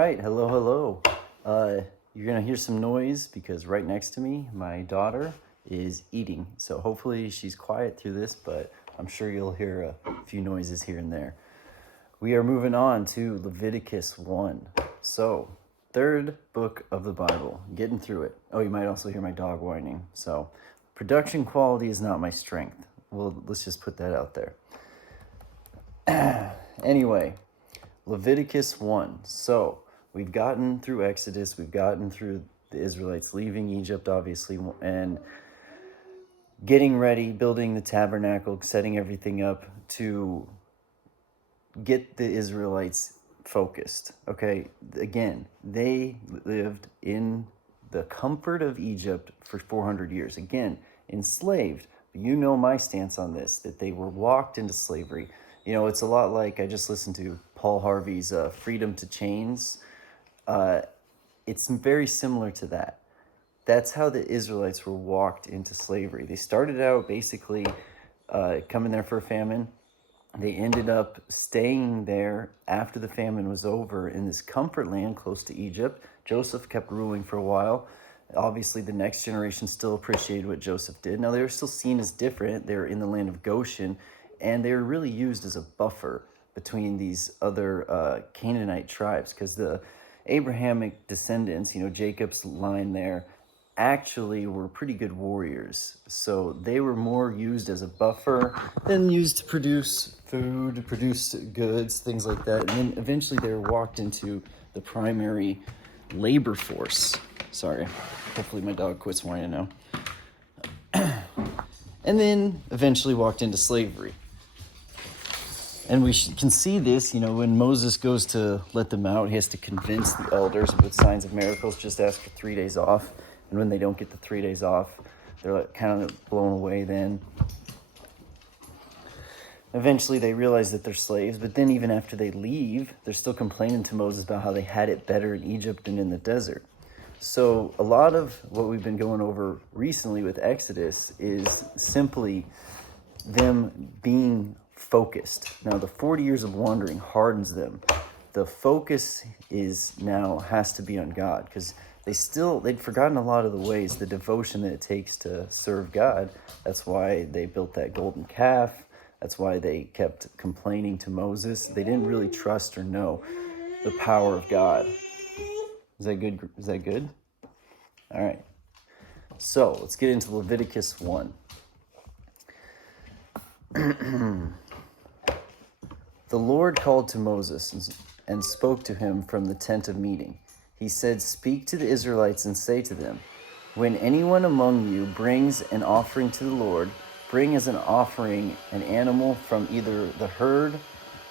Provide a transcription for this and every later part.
right, hello. You're gonna hear some noise because right next to me, my daughter is eating. So hopefully she's quiet through this, but I'm sure you'll hear a few noises here and there. We are moving on to Leviticus 1. So, third book of the Bible, getting through it. Oh, you might also hear my dog whining. So, production quality is not my strength. Well, let's just put that out there. Anyway, Leviticus 1. So, we've gotten through Exodus, we've gotten through the Israelites leaving Egypt, obviously, and getting ready, building the tabernacle, setting everything up to get the Israelites focused. Okay, again, they lived in the comfort of Egypt for 400 years. Again, enslaved. You know my stance on this, that they were walked into slavery. You know, it's a lot like I just listened to Paul Harvey's Freedom to Chains. It's very similar to that. That's how the Israelites were walked into slavery. They started out basically coming there for a famine. They ended up staying there after the famine was over in this comfort land close to Egypt. Joseph kept ruling for a while. Obviously, the next generation still appreciated what Joseph did. Now, they were still seen as different. They were in the land of Goshen, and they were really used as a buffer between these other Canaanite tribes, because the Abrahamic descendants, Jacob's line there, actually were pretty good warriors. So they were more used as a buffer than used to produce food, produce goods, things like that. And then eventually they were walked into the primary labor force. Sorry, hopefully my dog quits whining now. And then eventually walked into slavery. And we can see this, when Moses goes to let them out, he has to convince the elders with signs of miracles, just ask for 3 days off. And when they don't get the 3 days off, they're kind of blown away then. Eventually they realize that they're slaves, but then even after they leave, they're still complaining to Moses about how they had it better in Egypt and in the desert. So a lot of what we've been going over recently with Exodus is simply them being focused. Now the 40 years of wandering hardens them. The focus has to be on God, because they'd forgotten a lot of the ways, the devotion that it takes to serve God. That's why they built that golden calf. That's why they kept complaining to Moses. They didn't really trust or know the power of God. Is that good? Is that good? All right. So let's get into Leviticus 1. The Lord called to Moses and spoke to him from the tent of meeting. He said, "Speak to the Israelites and say to them, when anyone among you brings an offering to the Lord, bring as an offering an animal from either the herd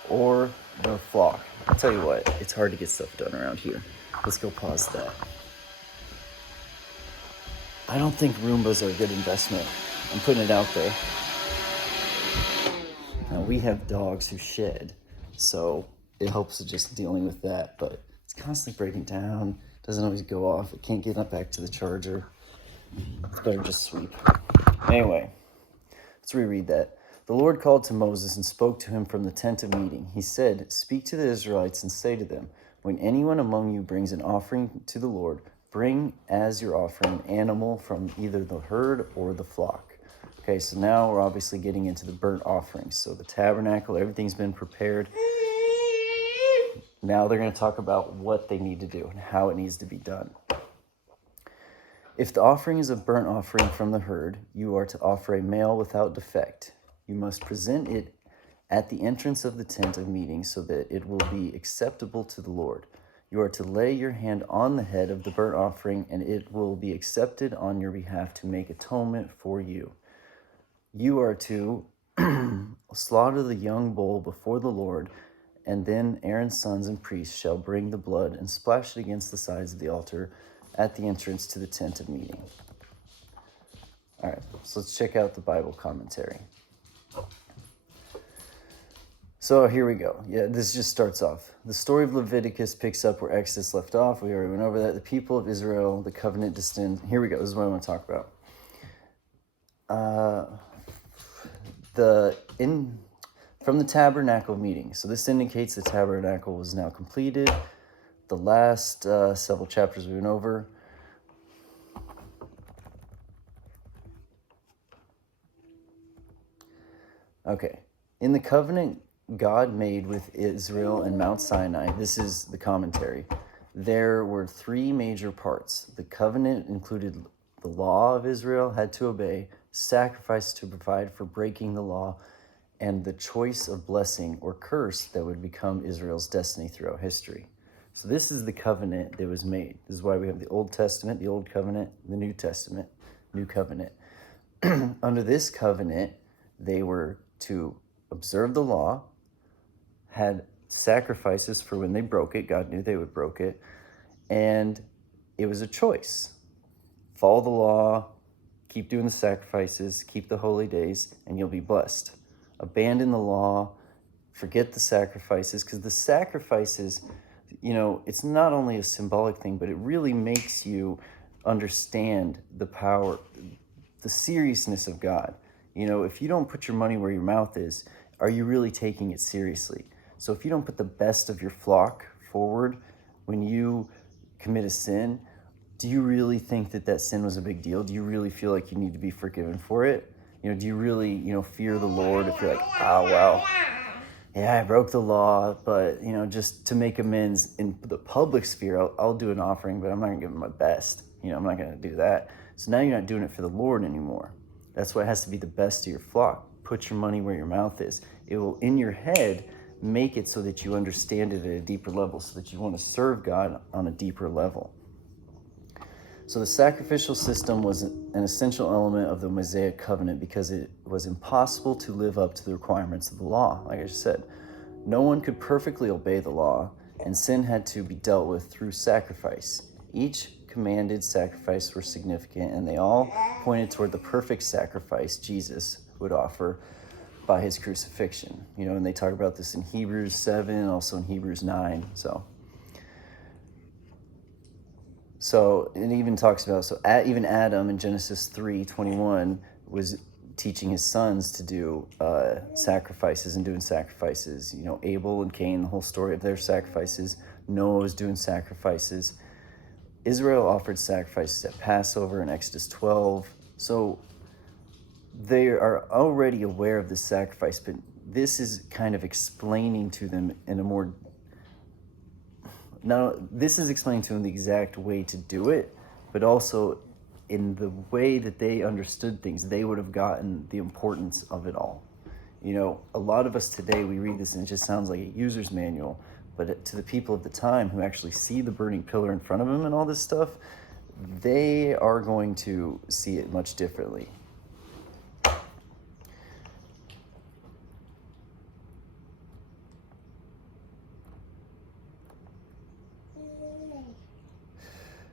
or the flock." I'll tell you what, it's hard to get stuff done around here. Let's go pause that. I don't think Roombas are a good investment. I'm putting it out there. Now, we have dogs who shed, so it helps with just dealing with that, but it's constantly breaking down, doesn't always go off, it can't get up back to the charger. It's better just sweep. Anyway, let's reread that. The Lord called to Moses and spoke to him from the tent of meeting. He said, "Speak to the Israelites and say to them, when anyone among you brings an offering to the Lord, bring as your offering an animal from either the herd or the flock." Okay, so now we're obviously getting into the burnt offerings. So the tabernacle, everything's been prepared. Now they're going to talk about what they need to do and how it needs to be done. If the offering is a burnt offering from the herd, you are to offer a male without defect. You must present it at the entrance of the tent of meeting so that it will be acceptable to the Lord. You are to lay your hand on the head of the burnt offering, and it will be accepted on your behalf to make atonement for you. You are to slaughter the young bull before the Lord, and then Aaron's sons and priests shall bring the blood and splash it against the sides of the altar at the entrance to the tent of meeting. All right, so let's check out the Bible commentary. So here we go. Yeah, this just starts off. The story of Leviticus picks up where Exodus left off. We already went over that. The people of Israel, the covenant descend. Here we go. This is what I want to talk about. From the tabernacle meeting. So this indicates the tabernacle was now completed. the last several chapters we went over. Okay. In the covenant God made with Israel and Mount Sinai, this is the commentary, there were three major parts. The covenant included the law of Israel had to obey, sacrifice to provide for breaking the law, and the choice of blessing or curse that would become Israel's destiny throughout history. So this is the covenant that was made. This is why we have the Old Testament, the Old Covenant, the New Testament, New Covenant. Under this covenant, they were to observe the law, had sacrifices for when they broke it. God knew they would broke it. And it was a choice. Follow the law, keep doing the sacrifices, keep the holy days, and you'll be blessed. Abandon the law, forget the sacrifices, because the sacrifices, it's not only a symbolic thing, but it really makes you understand the power, the seriousness of God. If you don't put your money where your mouth is, are you really taking it seriously? So if you don't put the best of your flock forward when you commit a sin, do you really think that sin was a big deal? Do you really feel like you need to be forgiven for it? Do you really, fear the Lord if you're like, oh, well, yeah, I broke the law, but, just to make amends in the public sphere, I'll do an offering, but I'm not going to give them my best. I'm not going to do that. So now you're not doing it for the Lord anymore. That's why it has to be the best of your flock. Put your money where your mouth is. It will, in your head, make it so that you understand it at a deeper level, so that you want to serve God on a deeper level. So the sacrificial system was an essential element of the Mosaic covenant because it was impossible to live up to the requirements of the law. Like I just said, no one could perfectly obey the law, and sin had to be dealt with through sacrifice. Each commanded sacrifice were significant, and they all pointed toward the perfect sacrifice Jesus would offer by his crucifixion. And they talk about this in Hebrews 7 and also in Hebrews 9. So it even talks about, even Adam in Genesis 3:21 was teaching his sons to do sacrifices and doing sacrifices. Abel and Cain, the whole story of their sacrifices. Noah was doing sacrifices. Israel offered sacrifices at Passover in Exodus 12. So they are already aware of this sacrifice, but this is kind of explaining to them in a more... Now, this is explaining to them the exact way to do it, but also in the way that they understood things, they would have gotten the importance of it all. A lot of us today, we read this and it just sounds like a user's manual, but to the people of the time who actually see the burning pillar in front of them and all this stuff, they are going to see it much differently.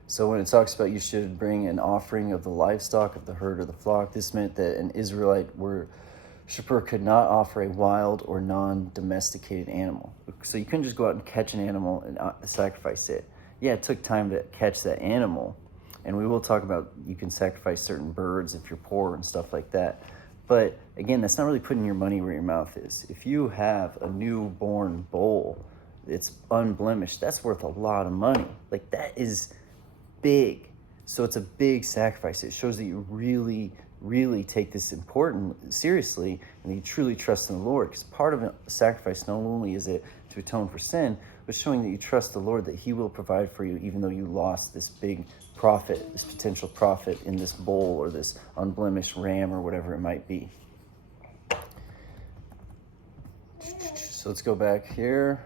So when it talks about you should bring an offering of the livestock of the herd or the flock, this meant that an Israelite worshiper could not offer a wild or non-domesticated animal. So you couldn't just go out and catch an animal and sacrifice it. Yeah, it took time to catch that animal. And we will talk about you can sacrifice certain birds if you're poor and stuff like that. But again, that's not really putting your money where your mouth is. If you have a newborn bull, it's unblemished, that's worth a lot of money. Like, that is big. So it's a big sacrifice. It shows that you really, really take this seriously, and that you truly trust in the Lord. Because part of a sacrifice, not only is it to atone for sin, but showing that you trust the Lord, that he will provide for you, even though you lost this big profit, this potential profit in this bull or this unblemished ram or whatever it might be. So let's go back here.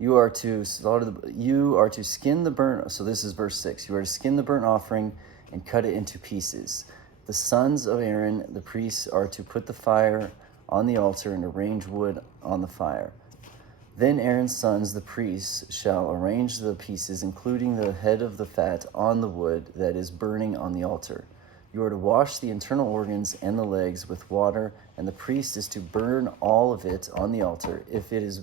You are to skin the burnt, so this is verse 6. You are to skin the burnt offering and cut it into pieces. The sons of Aaron, the priests, are to put the fire on the altar and arrange wood on the fire. Then Aaron's sons, the priests, shall arrange the pieces, including the head of the fat, on the wood that is burning on the altar. You are to wash the internal organs and the legs with water, and the priest is to burn all of it on the altar, if it is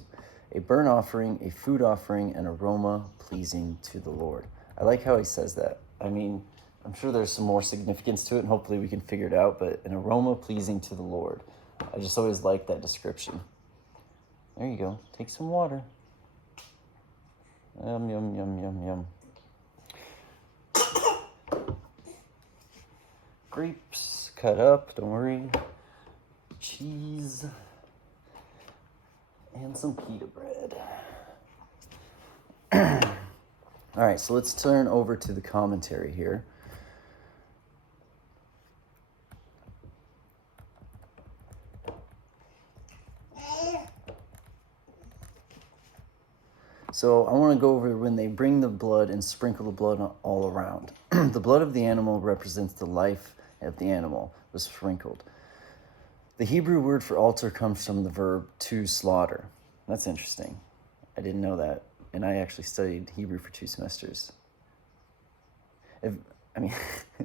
a burnt offering, a food offering, an aroma pleasing to the Lord. I like how he says that. I mean, I'm sure there's some more significance to it, and hopefully we can figure it out, but an aroma pleasing to the Lord. I just always like that description. There you go. Take some water. Yum, yum, yum, yum, yum. Grapes cut up, don't worry. Cheese. And some pita bread. All right, so let's turn over to the commentary here. So I want to go over when they bring the blood and sprinkle the blood all around. The blood of the animal represents the life of the animal was sprinkled. The Hebrew word for altar comes from the verb to slaughter. That's interesting. I didn't know that. And I actually studied Hebrew for 2 semesters.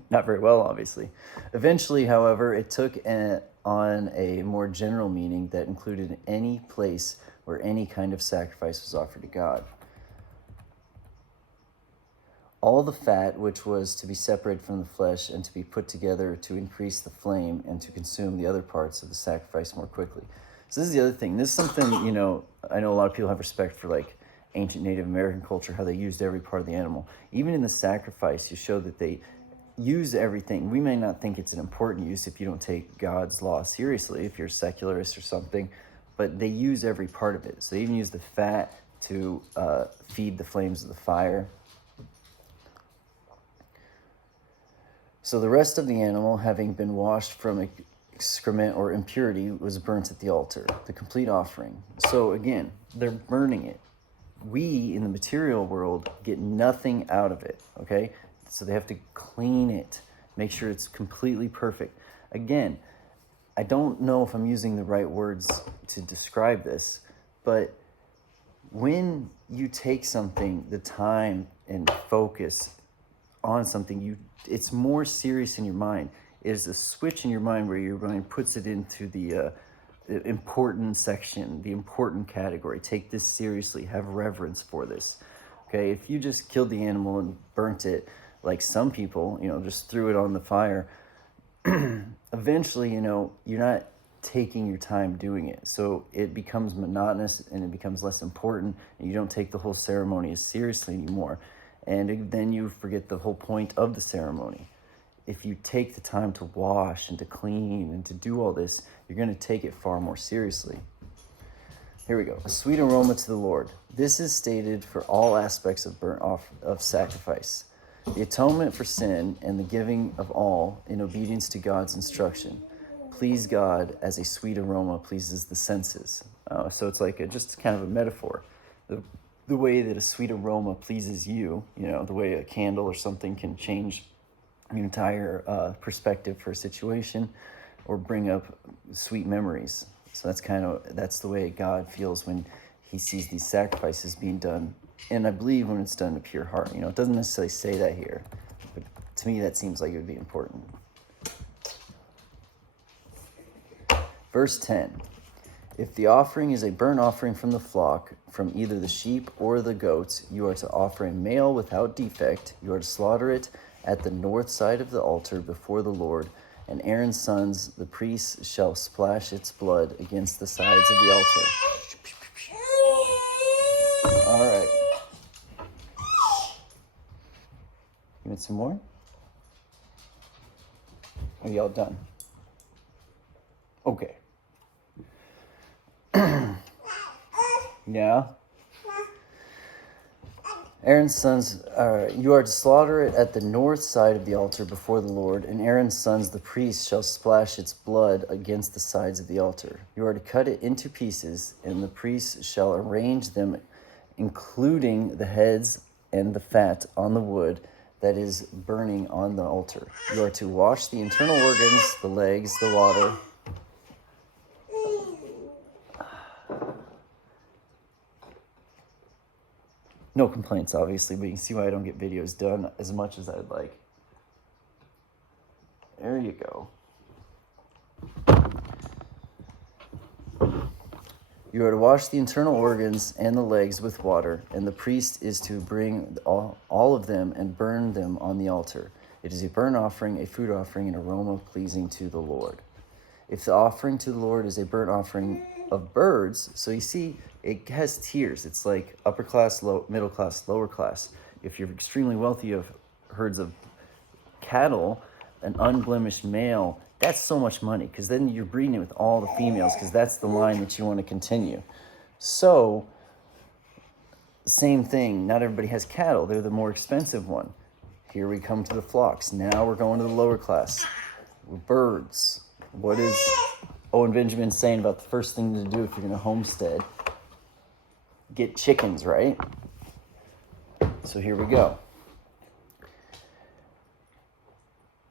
Not very well, obviously. Eventually, however, it took on a more general meaning that included any place where any kind of sacrifice was offered to God. All the fat which was to be separated from the flesh and to be put together to increase the flame and to consume the other parts of the sacrifice more quickly. So this is the other thing. This is something, I know a lot of people have respect for like ancient Native American culture, how they used every part of the animal. Even in the sacrifice, you show that they use everything. We may not think it's an important use if you don't take God's law seriously, if you're a secularist or something, but they use every part of it. So they even use the fat to feed the flames of the fire. So the rest of the animal, having been washed from excrement or impurity, was burnt at the altar, the complete offering. So again, they're burning it. We, in the material world, get nothing out of it, okay? So they have to clean it, make sure it's completely perfect. Again, I don't know if I'm using the right words to describe this, but when you take something, the time and focus on something, it's more serious in your mind. It is a switch in your mind where your mind puts it into the important section, the important category. Take this seriously, have reverence for this. Okay, if you just killed the animal and burnt it, like some people, just threw it on the fire, eventually, you're not taking your time doing it. So it becomes monotonous and it becomes less important, and you don't take the whole ceremony as seriously anymore. And then you forget the whole point of the ceremony. If you take the time to wash and to clean and to do all this, you're going to take it far more seriously. Here we go. A sweet aroma to the Lord. This is stated for all aspects of sacrifice. The atonement for sin and the giving of all in obedience to God's instruction. Please God as a sweet aroma pleases the senses. So it's like just kind of a metaphor. The way that a sweet aroma pleases you, the way a candle or something can change your entire perspective for a situation or bring up sweet memories. So that's the way God feels when he sees these sacrifices being done. And I believe when it's done to pure heart. It doesn't necessarily say that here, but to me that seems like it would be important. Verse 10. If the offering is a burnt offering from the flock, from either the sheep or the goats, you are to offer a male without defect. You are to slaughter it at the north side of the altar before the Lord, and Aaron's sons, the priests, shall splash its blood against the sides of the altar. All right. You want some more? Are y'all done? Okay. Yeah. Aaron's sons, you are to slaughter it at the north side of the altar before the Lord, and Aaron's sons, the priests, shall splash its blood against the sides of the altar. You are to cut it into pieces, and the priests shall arrange them, including the heads and the fat on the wood that is burning on the altar. You are to wash the internal organs, the legs, the water. No complaints, obviously, but you can see why I don't get videos done as much as I'd like. There you go. You are to wash the internal organs and the legs with water, and the priest is to bring all of them and burn them on the altar. It is a burnt offering, a food offering, an aroma pleasing to the Lord. If the offering to the Lord is a burnt offering, of birds. So you see, it has tiers. It's like upper class, middle class, lower class. If you're extremely wealthy, you have herds of cattle, an unblemished male. That's so much money, because then you're breeding it with all the females, because that's the line that you want to continue. So, same thing. Not everybody has cattle. They're the more expensive one. Here we come to the flocks. Now we're going to the lower class. Birds. What is Owen Benjamin saying about the first thing to do if you're going to homestead? Get chickens, right? So here we go.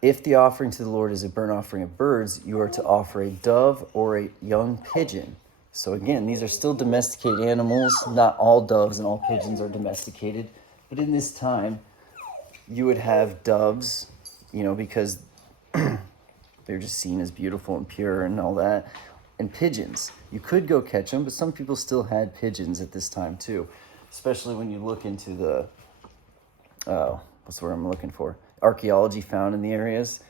If the offering to the Lord is a burnt offering of birds, you are to offer a dove or a young pigeon. So again, these are still domesticated animals. Not all doves and all pigeons are domesticated. But in this time, you would have doves, because they're just seen as beautiful and pure and all that. And pigeons. You could go catch them, but some people still had pigeons at this time too. Especially when you look into the, what's the word I'm looking for? Archaeology found in the areas.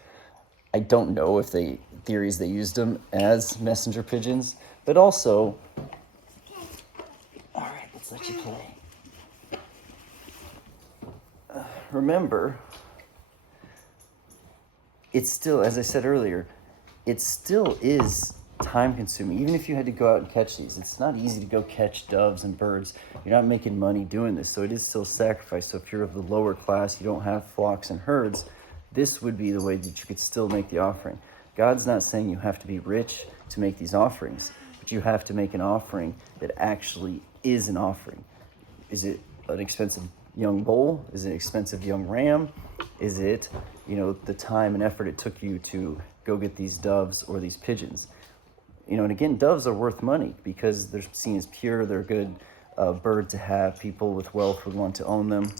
I don't know if they used them as messenger pigeons, but also, all right, let's let you play. Remember, it's still, as I said earlier, it still is time consuming. Even if you had to go out and catch these, it's not easy to go catch doves and birds. You're not making money doing this, so it is still sacrifice. So if you're of the lower class, you don't have flocks and herds, this would be the way that you could still make the offering. God's not saying you have to be rich to make these offerings, but you have to make an offering that actually is an offering. Is it an expensive young bull? Is it an expensive young ram? Is it, the time and effort it took you to go get these doves or these pigeons? And again, doves are worth money because they're seen as pure. They're a good bird to have. People with wealth would want to own them.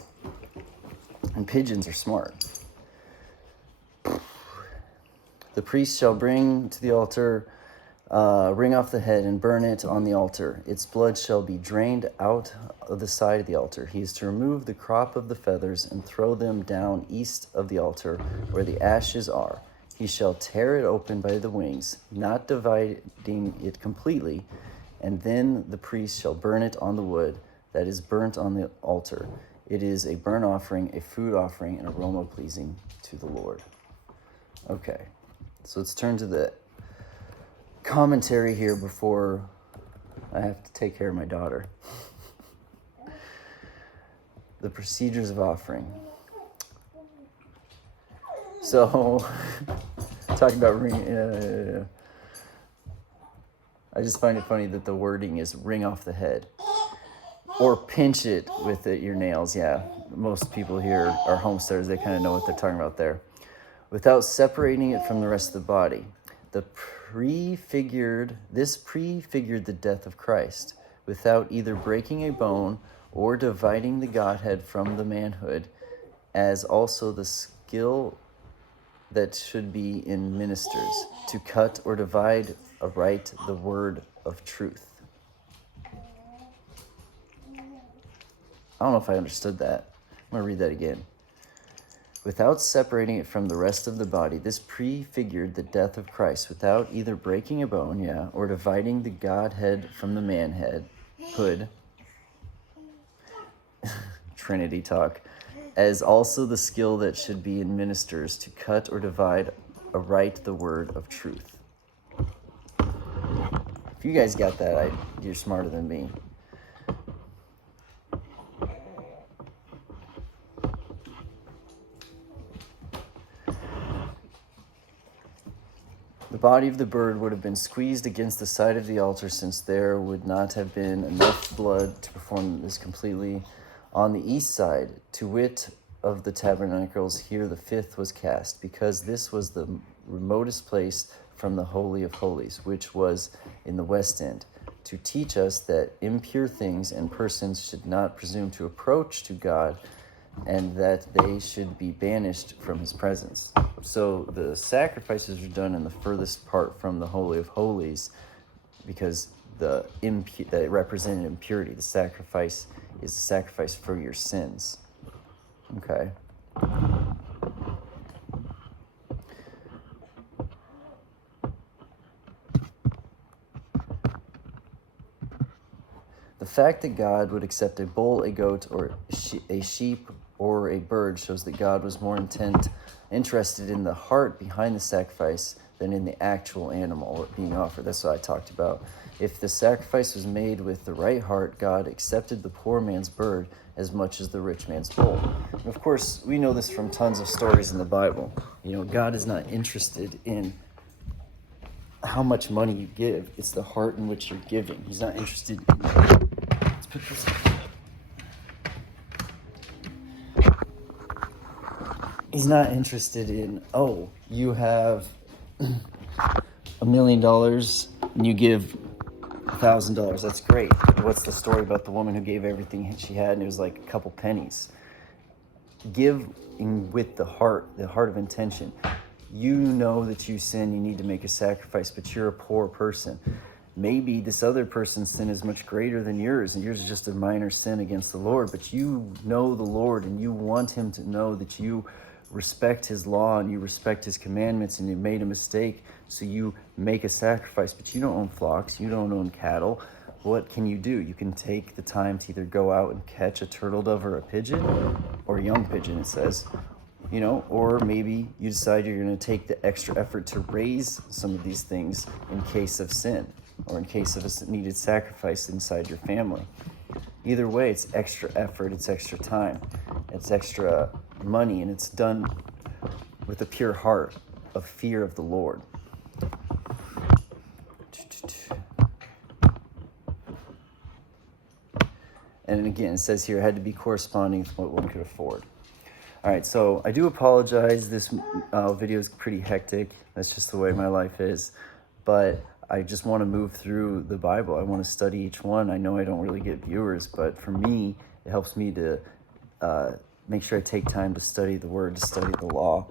And pigeons are smart. The priest shall bring to the altar, wring off the head and burn it on the altar. Its blood shall be drained out of the side of the altar. He is to remove the crop of the feathers and throw them down east of the altar where the ashes are. He shall tear it open by the wings, not dividing it completely, and then the priest shall burn it on the wood that is burnt on the altar. It is a burnt offering, a food offering, an aroma pleasing to the Lord. Okay, so let's turn to the commentary here before I have to take care of my daughter. The procedures of offering. So, talking about ring, I just find it funny that the wording is ring off the head. Or pinch it with your nails, yeah. Most people here are homesteaders, they kind of know what they're talking about there. Without separating it from the rest of the body. This prefigured the death of Christ, without either breaking a bone or dividing the Godhead from the manhood, as also the skill that should be in ministers, to cut or divide aright the word of truth. I don't know if I understood that. I'm going to read that again. Without separating it from the rest of the body, this prefigured the death of Christ, without either breaking a bone, or dividing the Godhead from the manhood. Trinity talk. As also the skill that should be in ministers, to cut or divide aright the word of truth. If you guys got that, you're smarter than me. The body of the bird would have been squeezed against the side of the altar, since there would not have been enough blood to perform this completely. On the east side, to wit, of the tabernacles, here the fifth was cast, because this was the remotest place from the Holy of Holies, which was in the west end, to teach us that impure things and persons should not presume to approach to God, and that they should be banished from his presence. So the sacrifices are done in the furthest part from the Holy of Holies, because that it represented impurity. The sacrifice is the sacrifice for your sins. Okay. The fact that God would accept a bull, a goat, or a sheep or a bird shows that God was more interested in the heart behind the sacrifice than in the actual animal being offered. That's what I talked about. If the sacrifice was made with the right heart, God accepted the poor man's bird as much as the rich man's bull. And of course, we know this from tons of stories in the Bible. God is not interested in how much money you give. It's the heart in which you're giving. He's not interested in... Let's put this... He's not interested in, oh, you have $1 million and you give $1,000. That's great. What's the story about the woman who gave everything she had and it was like a couple pennies? Give with the heart of intention. You know that you sin, you need to make a sacrifice, but you're a poor person. Maybe this other person's sin is much greater than yours, and yours is just a minor sin against the Lord, but you know the Lord and you want him to know that you respect his law and you respect his commandments, and you made a mistake, so you make a sacrifice. But you don't own flocks, you don't own cattle. What can you do? You can take the time to either go out and catch a turtle dove or a pigeon, or a young pigeon, it says, or maybe you decide you're going to take the extra effort to raise some of these things in case of sin or in case of a needed sacrifice inside your family. Either way, it's extra effort, it's extra time, it's extra money, and it's done with a pure heart of fear of the Lord. And again, it says here, it had to be corresponding with what one could afford. All right, so I do apologize. This video is pretty hectic. That's just the way my life is. But I just want to move through the Bible. I want to study each one. I know I don't really get viewers, but for me, it helps me to make sure I take time to study the Word, to study the law.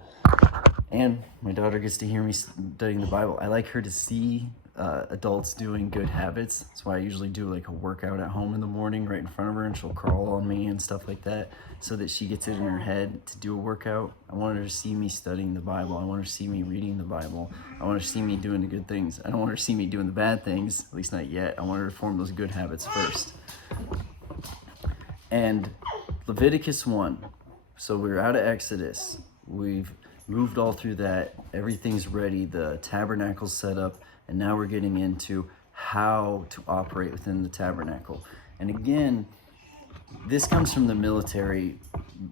And my daughter gets to hear me studying the Bible. I like her to see adults doing good habits. That's why I usually do like a workout at home in the morning right in front of her, and she'll crawl on me and stuff like that, so that she gets it in her head to do a workout. I want her to see me studying the Bible. I want her to see me reading the Bible. I want her to see me doing the good things. I don't want her to see me doing the bad things, at least not yet. I want her to form those good habits first. And Leviticus 1. So we're out of Exodus. We've moved all through that. Everything's ready. The tabernacle's set up. And now we're getting into how to operate within the tabernacle. And again, this comes from the military,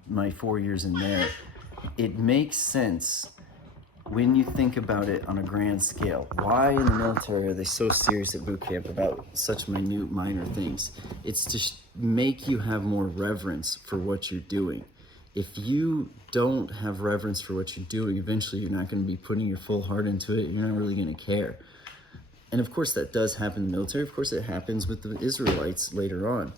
my 4 years in there. It makes sense when you think about it on a grand scale. Why in the military are they so serious at boot camp about such minute, minor things? It's to make you have more reverence for what you're doing. If you don't have reverence for what you're doing, eventually you're not going to be putting your full heart into it. You're not really going to care. And of course that does happen in the military. Of course it happens with the Israelites later on.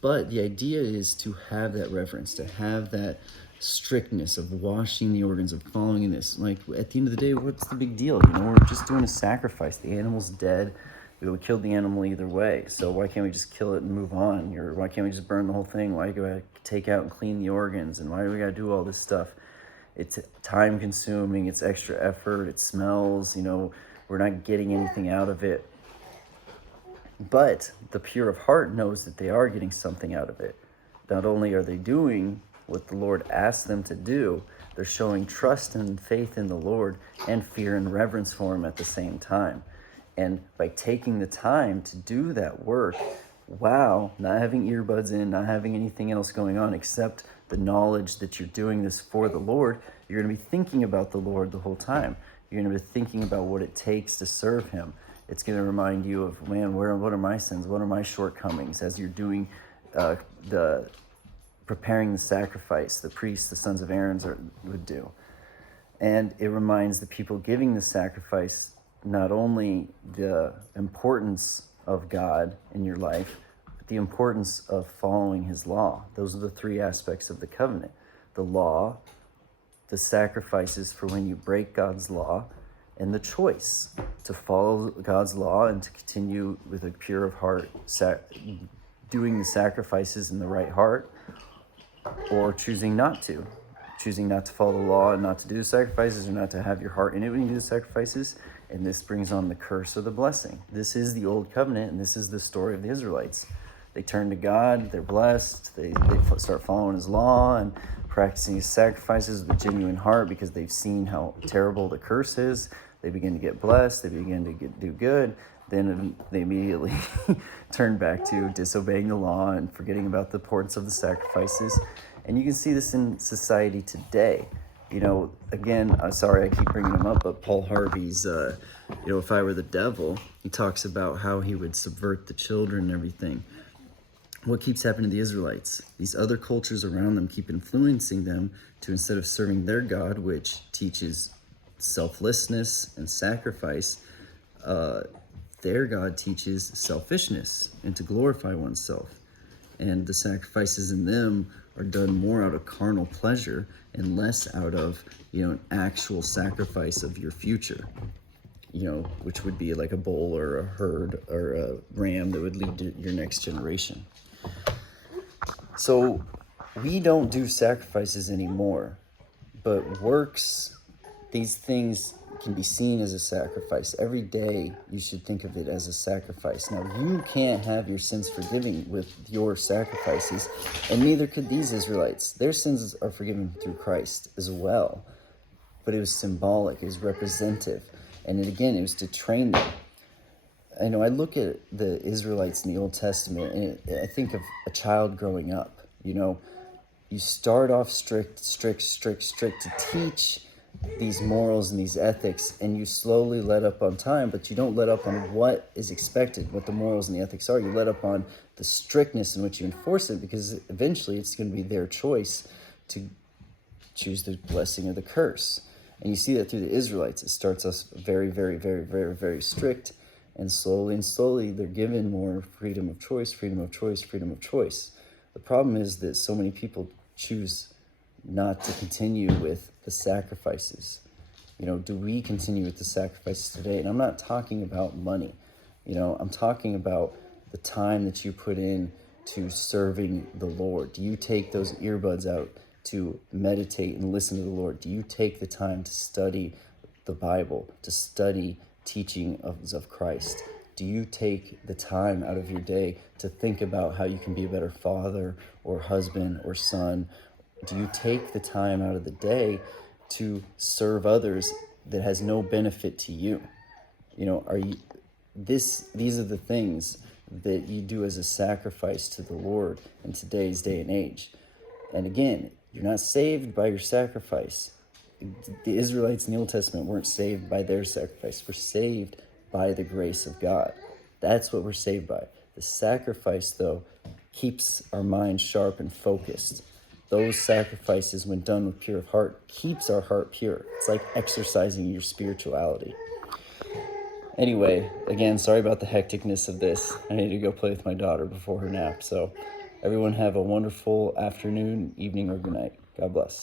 But the idea is to have that reverence, to have that strictness of washing the organs, of following this. Like, at the end of the day, what's the big deal? We're just doing a sacrifice. The animal's dead. We killed the animal either way. So why can't we just kill it and move on? Or why can't we just burn the whole thing? Why do I take out and clean the organs? And why do we got to do all this stuff? It's time consuming. It's extra effort. It smells. We're not getting anything out of it. But the pure of heart knows that they are getting something out of it. Not only are they doing what the Lord asked them to do, they're showing trust and faith in the Lord and fear and reverence for him at the same time. And by taking the time to do that work, not having earbuds in, not having anything else going on except the knowledge that you're doing this for the Lord, you're going to be thinking about the Lord the whole time. You're going to be thinking about what it takes to serve him. It's going to remind you of, what are my sins? What are my shortcomings? As you're doing preparing the sacrifice, the priests, the sons of Aaron would do. And it reminds the people giving the sacrifice not only the importance of God in your life, but the importance of following his law. Those are the three aspects of the covenant. The law, the sacrifices for when you break God's law, and the choice to follow God's law and to continue with a pure of heart, doing the sacrifices in the right heart, or choosing not to follow the law and not to do the sacrifices, or not to have your heart in it when you do the sacrifices, and this brings on the curse or the blessing. This is the old covenant, and this is the story of the Israelites. They turn to God, they're blessed, they start following his law and practicing his sacrifices with a genuine heart because they've seen how terrible the curse is. They begin to get blessed, they begin to do good. Then they immediately turn back to disobeying the law and forgetting about the importance of the sacrifices. And you can see this in society today. Again, sorry I keep bringing him up, but Paul Harvey's, If I Were the Devil, he talks about how he would subvert the children and everything. What keeps happening to the Israelites? These other cultures around them keep influencing them to, instead of serving their God, which teaches selflessness and sacrifice, their God teaches selfishness and to glorify oneself. And the sacrifices in them are done more out of carnal pleasure and less out of, an actual sacrifice of your future, which would be like a bull or a herd or a ram that would lead to your next generation. So we don't do sacrifices anymore, but works, these things can be seen as a sacrifice. Every day you should think of it as a sacrifice. Now, you can't have your sins forgiven with your sacrifices, and neither could these Israelites. Their sins are forgiven through Christ as well, but it was symbolic, it was representative, and it was to train them. I look at the Israelites in the Old Testament, and I think of a child growing up. You start off strict to teach these morals and these ethics, and you slowly let up on time, but you don't let up on what is expected, what the morals and the ethics are. You let up on the strictness in which you enforce it, because eventually it's going to be their choice to choose the blessing or the curse. And you see that through the Israelites. It starts us very, very, very, very, very strict, and slowly they're given more freedom of choice. The problem is that so many people choose not to continue with the sacrifices. Do we continue with the sacrifices today? And I'm not talking about money. I'm talking about the time that you put in to serving the Lord. Do you take those earbuds out to meditate and listen to the Lord? Do you take the time to study the Bible, to study teaching of Christ? Do you take the time out of your day to think about how you can be a better father or husband or son? Do you take the time out of the day to serve others that has no benefit to you? These are the things that you do as a sacrifice to the Lord in today's day and age. And again, you're not saved by your sacrifice. The Israelites in the Old Testament weren't saved by their sacrifice. We're saved by the grace of God. That's what we're saved by. The sacrifice, though, keeps our mind sharp and focused. Those sacrifices, when done with pure heart, keeps our heart pure. It's like exercising your spirituality. Anyway, again, sorry about the hecticness of this. I need to go play with my daughter before her nap. So everyone have a wonderful afternoon, evening, or good night. God bless.